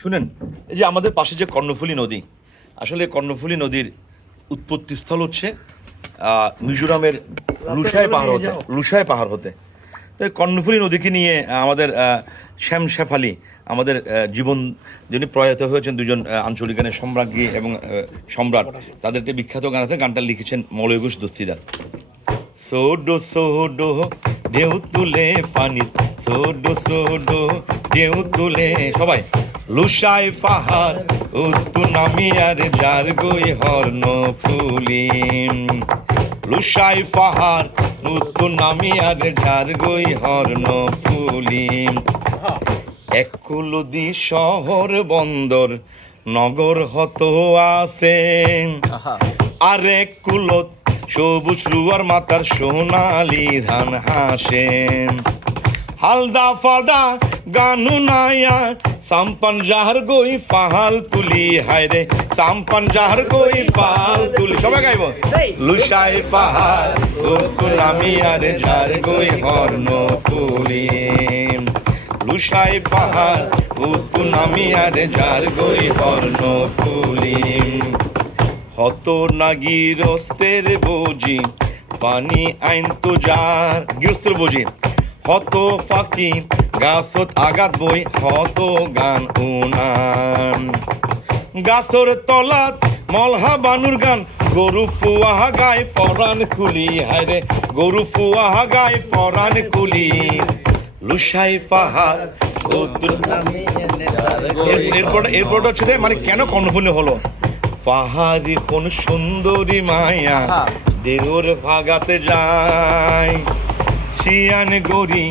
শুনেন, এই যে আমাদের পাশে যে কর্ণফুলী নদী, আসলে কর্ণফুলী নদীর উৎপত্তিস্থল হচ্ছে মিজোরামের লুসাই পাহাড় হতে। তো কর্ণফুলী নদীকে নিয়ে আমাদের শ্যাম শেফালি, আমাদের জীবন যিনি প্রয়াত হয়েছেন, দুজন আঞ্চলিক গানের সম্রাজ্ঞী এবং সম্রাট, তাদের একটি বিখ্যাত গান আছে, গানটা লিখেছেন মলয় ঘোষ দস্তিদার। সোডো সোডো ঢেউ তুলে পানি, সোডো সোডো ঢেউ তুলে, সবাই লুসাই পাহাড় উত্তু নামিয়ার যার গই হর্ণ ফুলি, লুসাই পাহাড় উত্তু নামিয়ার যার গই হর্ণ ফুলি। একুলদি শহর বন্দর নগর হত আছে, আর এক কুলত সবুজ রুয়ার মাতার সোনালি ধান হাসে। হালদা ফাডা গানু নায়া সাম্পান যাহার গই পাহাল তুলি, হায় রে সাম্পান যাহার গই পাহাল তুলি, সবাই গাইব। লুসাই পাহাড় আমি আর যার গই হর্ণ ফুলি, লুসাই পাহাড় আমি আর যার গই হর্ণ ফুলি। হত নাগি রস্তের বুঝি পানি আইন তো যার গৃহস্থের বুঝি, হত ফাঁকি গাছত আঘাত বই হত গান উনান, গাছর তলাত মলহা বানুর গান গরু ফুয়াহা গায় পরাণ খুলি, হায়রে গরু ফুয়াহা গায় পরাণ খুলি। লুসাই পাহাড় এরপর হচ্ছে মানে কেন কর্ণফুলী হলো, পাহাড়ি কোন সুন্দরী মায়া দেহর ভাগাতে যায়, শিয়ান গরি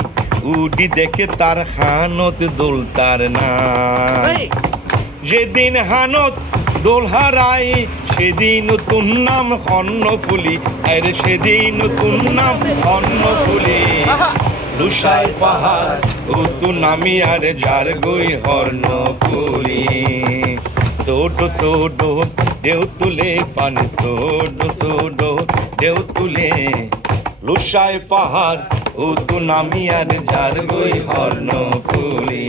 উডি দেখে তার হানত দোল তার নাই, যেদিন হানত দোল হারাই সেদিন নতুন নাম কর্ণফুলী, আরে সেদিন নতুন নাম কর্ণফুলী। লুসাই পাহাড় উত্তু নামি আর যার গই হর্ণ ফুলি, সোডো সোডো ঢেউ তুলে পানি, সোডো সোডো ঢেউ তুলে। লুসাই পাহাড় উত্তু নামি আর যার গই হর্ণ ফুলি,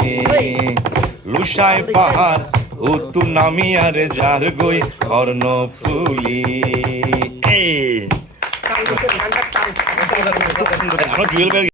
লুসাই পাহাড় উত্তু নামি আর যার গই হর্ণ ফুলি। আমরা জুয়েল